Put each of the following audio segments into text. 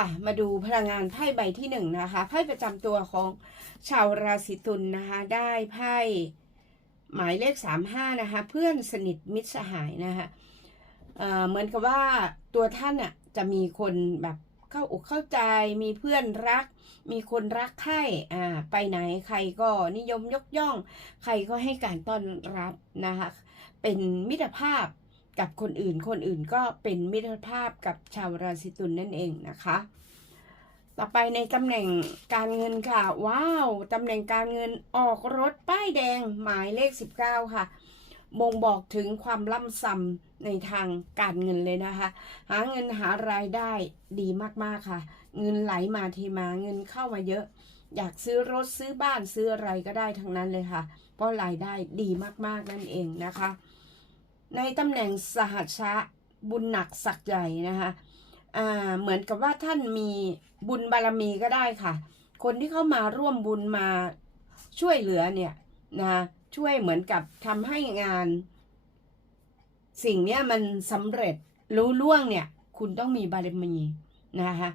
ค่ะ มาดูพลังงานไพ่ใบที่หนึ่งนะคะ ไพ่ประจำตัวของชาวราศีตุลนะคะ ได้ไพ่หมายเลขสามห้านะคะ เพื่อนสนิทมิตรสหายนะคะเเหมือนกับว่าตัวท่านอะจะมีคนแบบเข้าอกเข้าใจ มีเพื่อนรัก มีคนรักใคร่อ่า ไปไหนใครก็นิยมยกย่อง ใครก็ให้การต้อนรับนะคะ เป็นมิตรภาพ กับคนอื่น คนอื่นก็เป็นมิตรภาพกับชาวราศีตุลนั่นเองนะคะ ต่อไปในตำแหน่งการเงินค่ะ ว้าวตำแหน่งการเงินออกรถป้ายแดงหมายเลข 19 ค่ะบ่งบอกถึงความล่ำซ้ำในทางการเงินเลยนะคะ หาเงินหารายได้ดีมากๆค่ะ เงินไหลมาเทมาเงินเข้ามาเยอะ อยากซื้อรถซื้อบ้านซื้ออะไรก็ได้ทั้งนั้นเลยค่ะ เพราะรายได้ดีมากๆนั่นเองนะคะ ในตำแหน่งสหัชชะบุญหนักศักใหญ่นะคะอ่าเหมือนกับว่าท่านมีบุญบารมีก็ได้ค่ะ คนที่เข้ามาร่วมบุญมาช่วยเหลือเนี่ยนะคะช่วยเหมือนกับทำให้งาน สิ่งเนี้ยมันสำเร็จรู้ล่วงเนี่ย คุณต้องมีบารมีนะคะ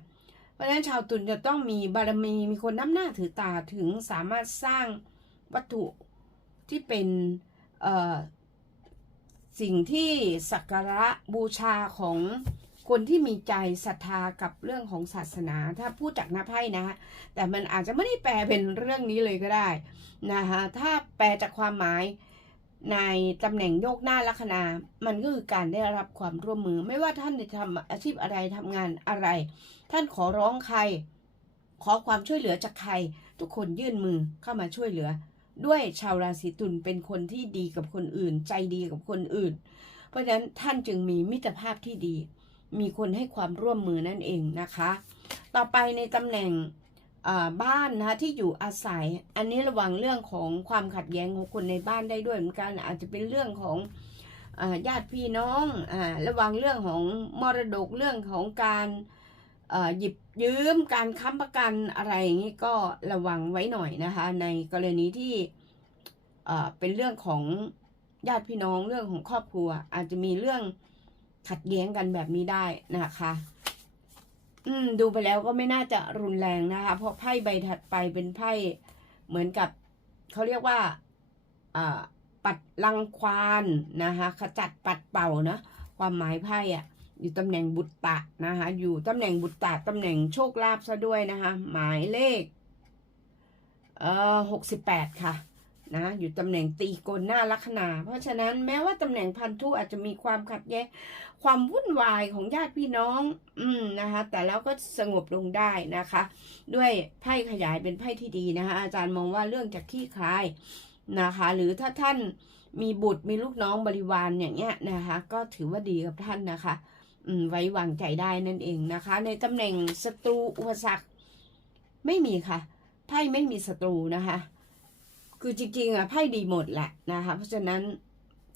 เพราะฉะนั้นชาวตุลจะต้องมีบารมีมีคนน้ำหน้าถือตาถึงสามารถสร้างวัตถุที่เป็นเอ่อ สิ่งที่สักการะบูชาของคนที่มีใจศรัทธากับเรื่องของศาสนา ถ้าพูดจากหน้าไพ่นะฮะแต่มันอาจจะไม่ได้แปลเป็นเรื่องนี้เลยก็ได้นะคะถ้าแปลจากความหมายในตำแหน่งโยกหน้าลัคนา มันก็คือการได้รับความร่วมมือ ไม่ว่าท่านจะทำอาชีพอะไรทำงานอะไร ท่านขอร้องใคร ขอความช่วยเหลือจากใคร ทุกคนยื่นมือเข้ามาช่วยเหลือ ด้วยชาวราศีตุลเป็นคนที่ดีกับคนอื่น ใจดีกับคนอื่น เพราะฉะนั้นท่านจึงมีมิตรภาพที่ดี มีคนให้ความร่วมมือนั่นเองนะคะ ต่อไปในตำแหน่งบ้านนะคะที่อยู่อาศัย อันนี้ระวังเรื่องของความขัดแย้งของคนในบ้านได้ด้วยเหมือนกันอาจจะเป็นเรื่องของญาติพี่น้องอระวังเรื่องของมรดกเรื่องของการ หยิบยืมการค้ำประกันอะไรอย่างนี้ก็ระวังไว้หน่อยนะคะ ในกรณีที่เป็นเรื่องของญาติพี่น้องเรื่องของครอบครัว อาจจะมีเรื่องขัดแย้งกันแบบนี้ได้นะคะ อืม ดูไปแล้วก็ไม่น่าจะรุนแรงนะคะ เพราะไพ่ใบถัดไปเป็นไพ่เหมือนกับเขาเรียกว่าปัดรังควานนะคะ ขจัดปัดเป่านะ ความหมายไพ่อะ อยู่ตำแหน่งบุตตะนะคะ อยู่ตำแหน่งบุตตะตำแหน่งโชคลาภซะด้วยนะคะ หมายเลข เอ่อหกสิบแปดค่ะนะอยู่ตำแหน่งตีกนหน้าลัคนา เพราะฉะนั้นแม้ว่าตำแหน่งพันธุอาจจะมีความขัดแย้งความวุ่นวายของญาติพี่น้อง อืมนะคะ แต่แล้วก็สงบลงได้นะคะ ด้วยไพ่ขยายเป็นไพ่ที่ดีนะคะ อาจารย์มองว่าเรื่องจะคลี่คลายนะคะ หรือถ้าท่านมีบุตรมีลูกน้องบริวารอย่างเงี้ยนะคะ ก็ถือว่าดีกับท่านนะคะ ไว้วางใจได้นั่นเองนะคะ ในตำแหน่งศัตรูอุปสรรคไม่มีค่ะไพ่ไม่มีศัตรูนะคะ คือจริงๆอะไพ่ดีหมดแหละนะคะ เพราะฉะนั้น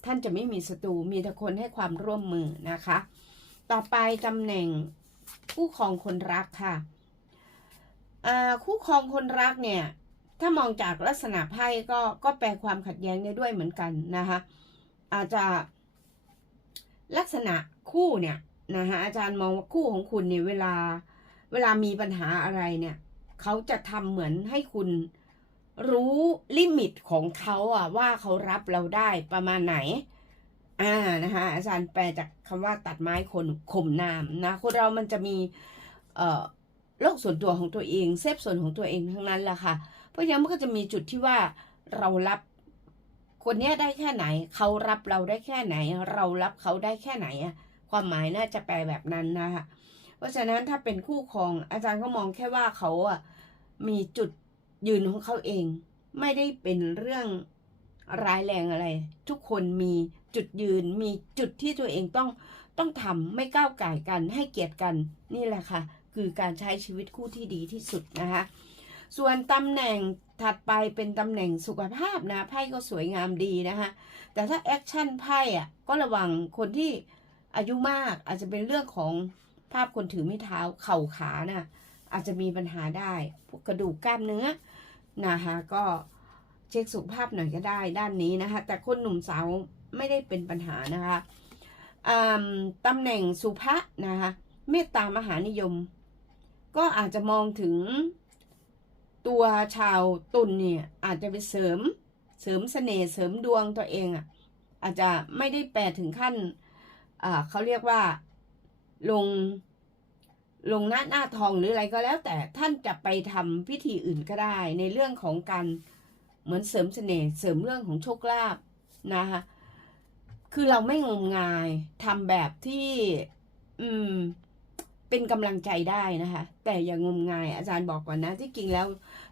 ท่านจะไม่มีศัตรูมีแต่คนให้ความร่วมมือนะคะ ต่อไปตำแหน่งคู่ครองคนรักค่ะคู่ครองคนรักเนี่ย ถ้ามองจากลักษณะไพ่ก็ก็แปลความขัดแย้งได้ด้วยเหมือนกันนะคะอาจจะลักษณะคู่เนี่ย นะคะอาจารย์มองว่าคู่ของคุณเนี่ยเวลาเวลามีปัญหาอะไรเนี่ย เขาจะทำเหมือนให้คุณรู้ลิมิตของเขาอะว่าเขารับเราได้ประมาณไหน อ่านะคะอาจารย์แปลจากคำว่าตัดไม้คนข่มน้ำนะคนเรามันจะมีเอ่อโลกส่วนตัวของตัวเองเซฟส่วนของตัวเองทั้งนั้นแหละค่ะ เพราะฉะนั้นมันก็จะมีจุดที่ว่าเรารับคนเนี้ยได้แค่ไหน เขารับเราได้แค่ไหน เรารับเขาได้แค่ไหนอะ ความหมายน่าจะแปลแบบนั้นนะคะเพราะฉะนั้นถ้าเป็นคู่ครองอาจารย์ก็มองแค่ว่าเขาอะมีจุดยืนของเขาเอง ไม่ได้เป็นเรื่องร้ายแรงอะไร ทุกคนมีจุดยืนมีจุดที่ตัวเองต้องต้องทำไม่ก้าวไก่กันให้เกียรติกันนี่แหละค่ะ คือการใช้ชีวิตคู่ที่ดีที่สุดนะคะส่วนตำแหน่งถัดไปเป็นตำแหน่งสุขภาพนะไพ่ก็สวยงามดีนะคะแต่ถ้าแอคชั่นไพ่อะก็ระวังคนที่ อายุมากอาจจะเป็นเรื่องของภาพคนถือไม้เท้าเข่าขานะ่ะอาจจะมีปัญหาได้พวกกระดูกกล้ามเนื้อนะคะก็เช็คสุขภาพหน่อยก็ได้ด้านนี้นะคะแต่คนหนุ่มสาวไม่ได้เป็นปัญหานะคะตำแหน่งสุภะนะคะเมตตามหานิยม ก็อาจจะมองถึงตัวชาวตุลเนี่ยอาจจะไปเสริมเสริมเสน่ห์เสริมดวงตัวเองอะอาจจะไม่ได้แปลถึงขั้น เขาเรียกว่าลงลงหน้าหน้าทองหรืออะไรก็แล้ว แต่ท่านจะไปทำพิธีอื่นก็ได้ ในเรื่องของการเหมือนเสริมเสน่ห์เสริมเรื่องของโชคลาภนะคะคือเราไม่งมงายทำแบบที่ อืม เป็นกำลังใจได้นะคะ แต่อย่างมงายอาจารย์บอกก่อนนะ ที่จริงแล้ว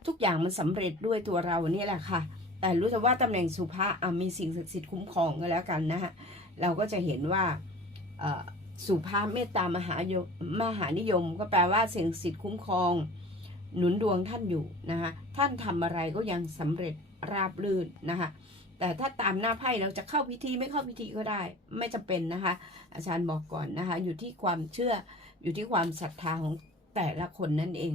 ทุกอย่างมันสำเร็จด้วยตัวเราเนี่ยแหละค่ะ แต่รู้แต่ว่าตำแหน่งสุภาอะมีสิ่งศักดิ์สิทธิ์คุ้มครองก็แล้วกันนะฮะเราก็จะเห็นว่า สุภาพเมตตามหายมหานิยม ก็แปลว่าสิ่งศักดิ์สิทธิ์คุ้มครอง หนุนดวงท่านอยู่นะคะท่านทำอะไรก็ยังสำเร็จราบรื่นนะคะแต่ถ้าตามหน้าไพ่เราจะเข้าพิธีไม่เข้าพิธีก็ได้ ไม่จำเป็นนะคะ อาจารย์บอกก่อนนะคะ อยู่ที่ความเชื่ออยู่ที่ความศรัทธาของแต่ละคนนั่นเอง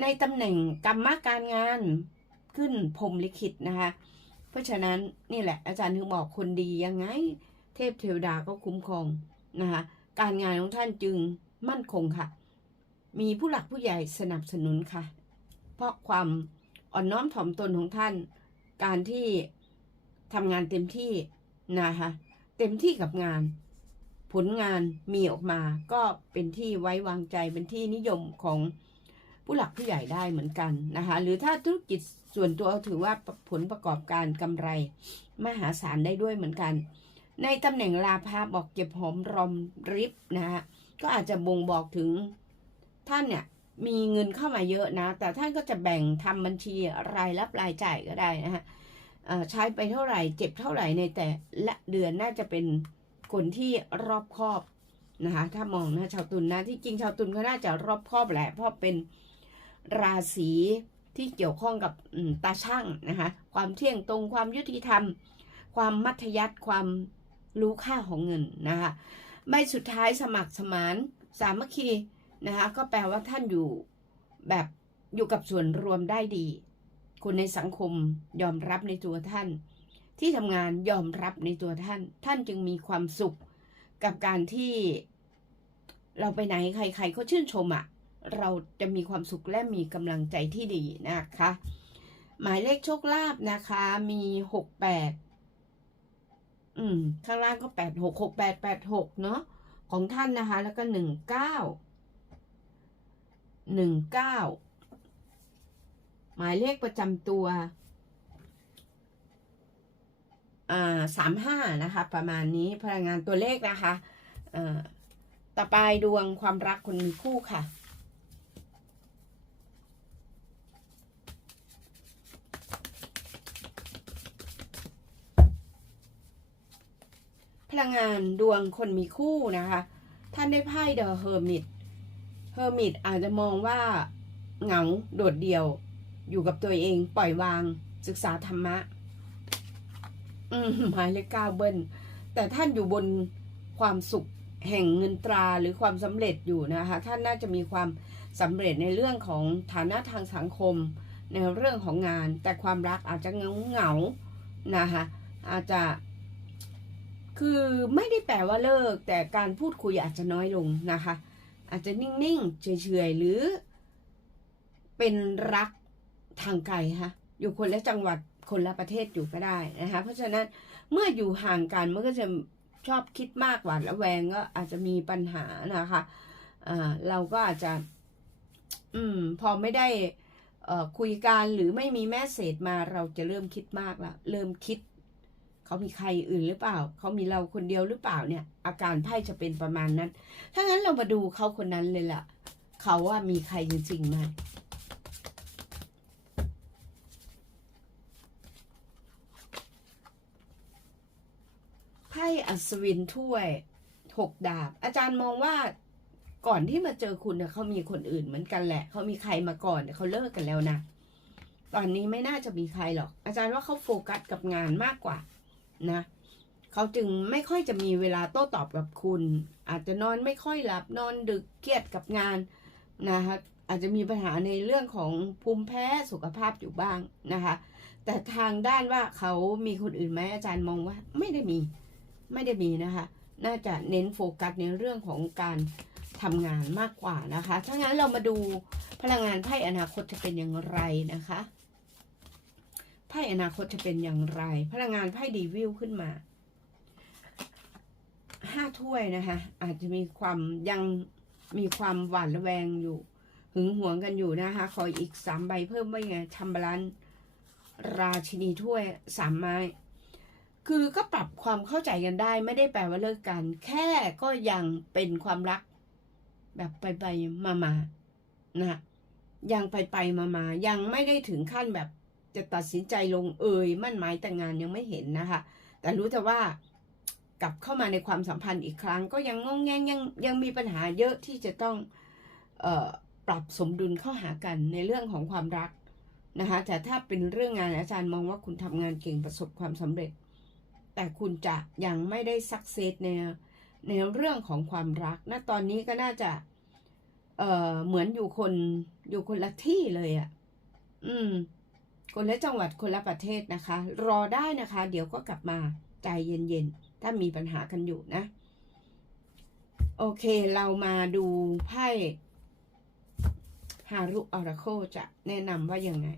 ในตำแหน่งกรรมการงานขึ้นพรมลิขิตนะคะเพราะฉะนั้นนี่แหละอาจารย์ถึงบอกคนดียังไง เทพเทวดาก็คุ้มครอง นะคะการงานของท่านจึงมั่นคงค่ะ มีผู้หลักผู้ใหญ่สนับสนุนค่ะ เพราะความอ่อนน้อมถ่อมตนของท่าน การที่ทำงานเต็มที่นะคะเต็มที่กับงาน ผลงานมีออกมาก็เป็นที่ไว้วางใจเป็นที่นิยมของผู้หลักผู้ใหญ่ได้เหมือนกันนะคะหรือถ้าธุรกิจส่วนตัวถือว่าผลประกอบการกำไร มหาศาลได้ด้วยเหมือนกัน ในตำแหน่งลาภาบอกเก็บหอมรอมริบนะฮะก็อาจจะบ่งบอกถึงท่านเนี่ยมีเงินเข้ามาเยอะนะ แต่ท่านก็จะแบ่งทำบัญชีรายรับรายจ่ายก็ได้นะฮะใช้ไปเท่าไหร่ เจ็บเท่าไหร่ในแต่ละเดือนน่าจะเป็นคนที่รอบคอบนะคะถ้ามองนะชาวตุลนะที่จริงชาวตุลก็น่าจะรอบคอบแหละเพราะเป็นราศีที่เกี่ยวข้องกับตาช่างนะคะความเที่ยงตรงความยุติธรรม ความมัธยัติความ รู้ค่าของเงินนะคะใบสุดท้ายสมัครสมานสามัคคีนะคะก็แปลว่าท่านอยู่แบบอยู่กับส่วนรวมได้ดี คนในสังคมยอมรับในตัวท่าน ที่ทำงานยอมรับในตัวท่าน ท่านจึงมีความสุขกับการที่เราไปไหนใครๆก็ชื่นชมอะ่ะ เราจะมีความสุขและมีกำลังใจที่ดีนะคะ หมายเลขโชคลาภนะคะมีหกแปด อืม ข้างล่างก็แปดหกหกแปดแปดหกเนาะของท่านนะคะ แล้วก็หนึ่งเก้าหนึ่งเก้าหมายเลขประจำตัวอ่าสามห้านะคะ ประมาณนี้พลังงานตัวเลขนะคะอ่าต่อไปดวงความรักคนมีคู่ค่ะ พลังงานดวงคนมีคู่นะคะ ท่านได้ไพ่เดอะเฮอร์มิตเฮอร์มิตอาจจะมองว่าเหงาโดดเดี่ยว อยู่กับตัวเองปล่อยวางศึกษาธรรมะ อืมหมายเลขเก้าเบิ้ลแต่ท่านอยู่บนความสุขแห่งเงินตราหรือความสำเร็จอยู่นะคะ ท่านน่าจะมีความสำเร็จในเรื่องของฐานะทางสังคม ในเรื่องของงาน แต่ความรักอาจจะเงาเงาๆนะคะอาจจะ คือไม่ได้แปลว่าเลิก แต่การพูดคุยอาจจะน้อยลงนะคะ อาจจะนิ่งๆ เฉยๆ หรือ เป็นรักทางไกลฮะอยู่คนละจังหวัดคนละประเทศอยู่ก็ได้นะคะ เพราะฉะนั้นเมื่ออยู่ห่างกันมันก็จะชอบคิดมากหวาดระแวงก็อาจจะมีปัญหานะคะอ่าเราก็อาจจะ อืม พอไม่ได้คุยกันหรือไม่มีแม่เศษมาเราจะเริ่มคิดมากแล้วเริ่มคิด เขามีใครอื่นหรือเปล่า เขามีเราคนเดียวหรือเปล่าเนี่ย อาการไพ่จะเป็นประมาณนั้น ถ้างั้นเรามาดูเขาคนนั้นเลยล่ะ เขาว่ามีใครจริงๆไหมไพ่อัศวินถ้วยหกดาบ อาจารย์มองว่าก่อนที่มาเจอคุณเนี่ยเขามีคนอื่นเหมือนกันแหละ เขามีใครมาก่อนแต่เขาเลิกกันแล้วนะ ตอนนี้ไม่น่าจะมีใครหรอก อาจารย์ว่าเขาโฟกัสกับงานมากกว่า นะเขาจึงไม่ค่อยจะมีเวลาโต้ตอบกับคุณ อาจจะนอนไม่ค่อยหลับนอนดึกเครียดกับงานนะคะอาจจะมีปัญหาในเรื่องของภูมิแพ้สุขภาพอยู่บ้างนะคะ แต่ทางด้านว่าเขามีคนอื่นไหมอาจารย์มองว่า ไม่ได้มีไม่ได้มีนะคะ น่าจะเน้นโฟกัสในเรื่องของการทำงานมากกว่านะคะถ้างั้นเรามาดูพลังงานไพ่อนาคตจะเป็นอย่างไรนะคะ ไพ่อนาคตจะเป็นอย่างไร พลังงานไพ่ดีวิวขึ้นมาห้าถ้วยนะคะ อาจจะมีความยังมีความหวาดระแวงอยู่ หึงหวงกันอยู่นะคะ ขออีกสามใบเพิ่มไว้ไงชัมบาลันราชินีถ้วยสามไม้ คือก็ปรับความเข้าใจกันได้ ไม่ได้แปลว่าเลิกกัน แค่ก็ยังเป็นความรัก แบบไปไปมามานะยังไปไปมามายังไม่ได้ถึงขั้นแบบ จะตัดสินใจลงเอยมั่นหมายแต่งงานยังไม่เห็นนะคะ แต่รู้แต่ว่ากลับเข้ามาในความสัมพันธ์อีกครั้ง ก็ยังงงแงงยังยังมีปัญหาเยอะที่จะต้องออปรับสมดุลเข้าหากันในเรื่องของความรักนะคะแต่ถ้าเป็นเรื่องงานอาจารย์มองว่าคุณทำงานเก่งประสบความสำเร็จ แต่คุณจะยังไม่ได้สักเซสในในเรื่องของความรักณตอนนี้ก็น่าจะ เออเหมือนอยู่คนอยู่คนละที่เลยอะ่ะ อืม คนละจังหวัดคนละประเทศนะคะ รอได้นะคะ เดี๋ยวก็กลับมาใจเย็นๆ ถ้ามีปัญหากันอยู่นะ โอเคเรามาดูไพ่ฮารุออราโคจะแนะนำว่ายังไง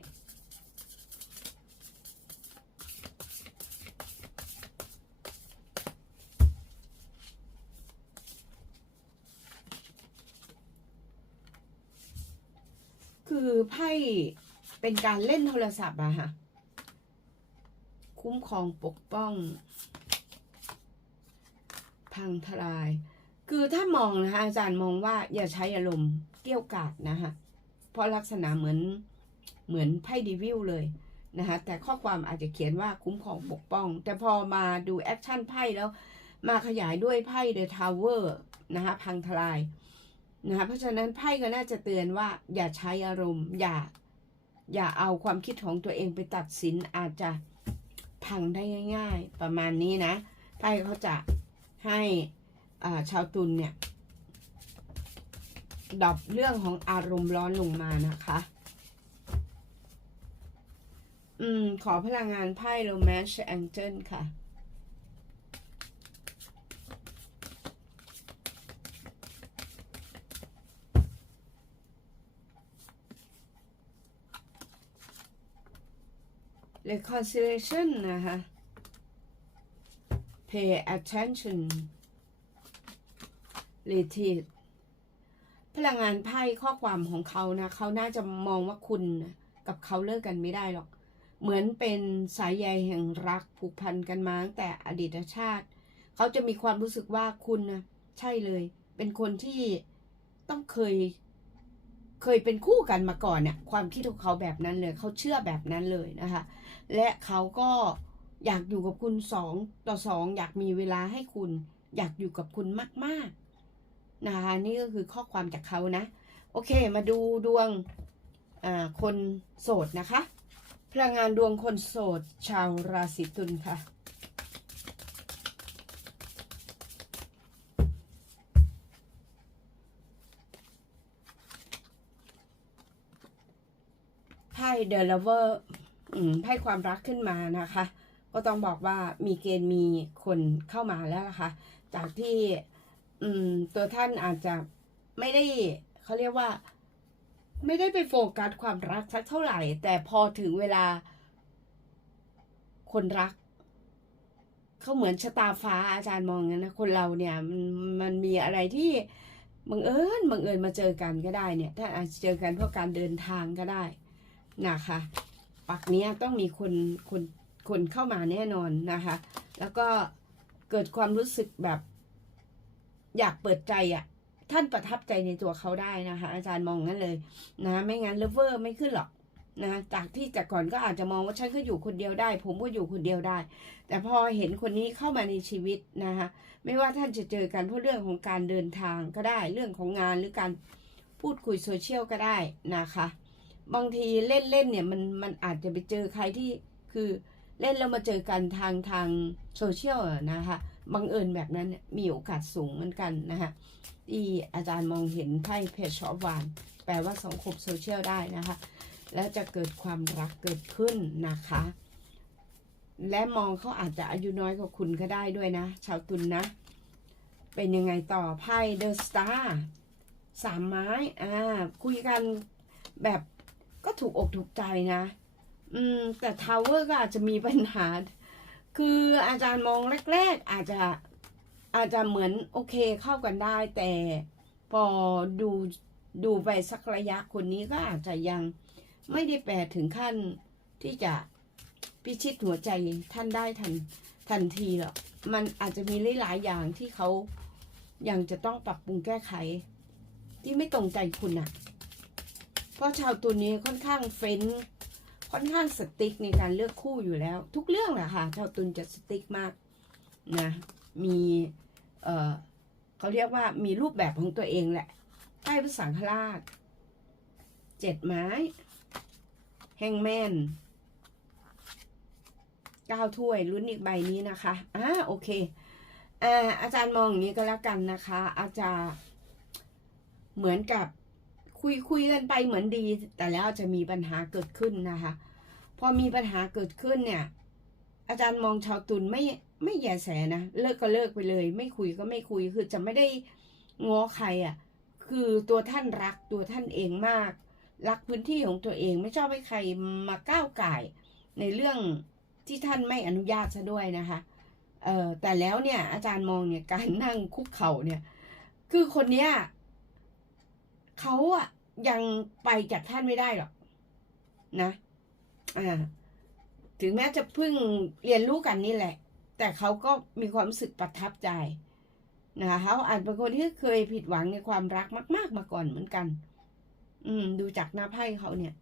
คือไพ่ เป็นการเล่นโทรศัพท์อะค่ะ คุ้มครองปกป้อง พังทลาย คือถ้ามองนะคะอาจารย์มองว่าอย่าใช้อารมณ์เกี่ยวกาดนะคะเพราะลักษณะเหมือนเหมือนไพ่ดีวิวเลยนะคะแต่ข้อความอาจจะเขียนว่าคุ้มครองปกป้อง แต่พอมาดูแอคชั่นไพ่แล้ว มาขยายด้วยไพ่เดอะทาวเวอร์นะคะพังทลายนะคะเพราะฉะนั้นไพ่ก็น่าจะเตือนว่าอย่าใช้อารมณ์อย่า อย่าเอาความคิดของตัวเองไปตัดสินอาจจะพังได้ง่าย ๆ ประมาณนี้นะไพ่เขาจะให้ชาวตุลเนี่ยดับเรื่องของอารมณ์ร้อนลงมานะคะ อืม ขอพลังงานไพ่โรแมนต์แองเจิลค่ะ reconciliation นะคะ pay attention retreat พลังงานไพ่ข้อความของเขานะ เขาน่าจะมองว่าคุณกับเขาเลิกกันไม่ได้หรอก เหมือนเป็นสายใยแห่งรักผูกพันกันมาตั้งแต่อดีตชาติ เขาจะมีความรู้สึกว่าคุณนะใช่เลย เป็นคนที่ต้องเคยเคยเป็นคู่กันมาก่อนเนี่ยความคิดของเขาแบบนั้นเลย เขาเชื่อแบบนั้นเลยนะคะ และเขาก็อยากอยู่กับคุณสองต่อสองอยากมีเวลาให้คุณ อยากอยู่กับคุณมากๆนะคะนี่ก็คือข้อความจากเขานะ โอเคมาดูดวงคนโสดนะคะพลังงานดวงคนโสด ชาวราศีตุลค่ะ ไพ่เดลเวอร์ ไพ่ความรักขึ้นมานะคะ ก็ต้องบอกว่ามีเกณฑ์มีคนเข้ามาแล้วล่ะค่ะจากที่ตัวท่านอาจจะไม่ได้เขาเรียกว่า ไม่ได้ไปโฟกัสความรักสักเท่าไหร่ แต่พอถึงเวลา คนรักเขาเหมือนชะตาฟ้าอาจารย์มองงั้นนะคนเราเนี่ยมันมันมีอะไรที่บังเอิญบังเอิญมาเจอกันก็ได้เนี่ย ถ้าอาจจะเจอกันเพราะการเดินทางก็ได้นะคะ ปักนี้ต้องมีคนคนคนเข้ามาแน่นอนนะคะ แล้วก็เกิดความรู้สึกแบบ อยากเปิดใจอะ่ะ ท่านประทับใจในตัวเขาได้นะคะ อาจารย์มองงั้นเลยนะ ไม่งั้นเลเวอร์ไม่ขึ้นหรอกนะจากที่แต่ก่อนก็อาจจะมองว่าฉันก็อยู่คนเดียวได้ ผมก็อยู่คนเดียวได้ แต่พอเห็นคนนี้เข้ามาในชีวิตนะคะไม่ว่าท่านจะเจอกันเพราะเรื่องของการเดินทางก็ได้ เรื่องของงานหรือการพูดคุยโซเชียลก็ได้นะคะ บางทีเล่นเล่นเนี่ยมันมันอาจจะไปเจอใครที่คือเล่นแล้วมาเจอกันทางทางโซเชียลนะคะบังเอิญแบบนั้นมีโอกาสสูงเหมือนกันนะคะที่อาจารย์มองเห็นไพ่เพจชอปวาน แปลว่าสังคมโซเชียลได้นะคะ แล้วจะเกิดความรักเกิดขึ้นนะคะ และมองเขาอาจจะอายุน้อยกว่าคุณก็ได้ด้วยนะ ชาวตุลนนะ เป็นยังไงต่อไพ่เดอะสตาร์สามไม้อ่าคุยกันแบบ ก็ถูกอกถูกใจนะ อืม แต่ทาวเวอร์ก็อาจจะมีปัญหา คืออาจารย์มองแรก ๆ อาจจะอาจจะเหมือนโอเคเข้ากันได้ แต่พอดูดูไปสักระยะคนนี้ก็อาจจะยังไม่ได้แปลถึงขั้นที่จะพิชิตหัวใจท่านได้ทันทันทีหรอกมันอาจจะมีหลายๆอย่างที่เขายังจะต้องปรับปรุงแก้ไข ที่ไม่ตรงใจคุณอะ เพราะชาวตุลนี้ค่อนข้างเฟ้น ค่อนข้างสติ๊กในการเลือกคู่อยู่แล้ว ทุกเรื่องแหละค่ะชาวตุลจะสติ๊กมากนะมีเออเขาเรียกว่ามีรูปแบบของตัวเองแหละใต้พระสังฆราชเจ็ดไม้แฮงแมนเก้าถ้วยรุ่นอีกใบนี้นะคะอ่าโอเคอ่าอาจารย์มองอย่างนี้ก็แล้วกันนะคะ อาจารย์เหมือนกับ คุยคุยกันไปเหมือนดี แต่แล้วจะมีปัญหาเกิดขึ้นนะคะ พอมีปัญหาเกิดขึ้นเนี่ย อาจารย์มองชาวตุลไม่ไม่แยแสนะเลิกก็เลิกไปเลย ไม่คุยก็ไม่คุยคือจะไม่ได้ง้อใครอะ่ะ คือตัวท่านรักตัวท่านเองมาก รักพื้นที่ของตัวเองไม่ชอบให้ใครมาก้าวไก่ในเรื่องที่ท่านไม่อนุญาตซะด้วยนะคะเอ่อแต่แล้วเนี่ย อาจารย์มองเนี่ยการนั่งคุกเข่าเนี่ย คือคนเนี้ยเขาอะ ยังไปจากท่านไม่ได้หรอกนะอ่าถึงแม้จะเพิ่งเรียนรู้กันนี่แหละ แต่เขาก็มีความรู้สึกประทับใจนะคะเขาอาจเป็นคนที่เคยผิดหวังในความรักมาก ๆ มาก่อนเหมือนกัน อืม ดูจากหน้าไพ่เขาเนี่ย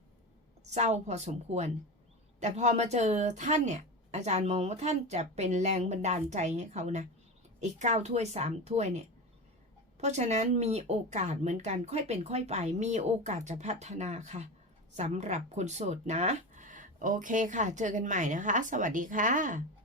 เศร้าพอสมควร แต่พอมาเจอท่านเนี่ย อาจารย์มองว่าท่านจะเป็นแรงบันดาลใจให้เขานะอีกเก้าถ้วยสามถ้วยเนี่ย เพราะฉะนั้นมีโอกาสเหมือนกันค่อยเป็นค่อยไป มีโอกาสจะพัฒนาค่ะสำหรับคนโสดนะ โอเคค่ะ เจอกันใหม่นะคะ สวัสดีค่ะ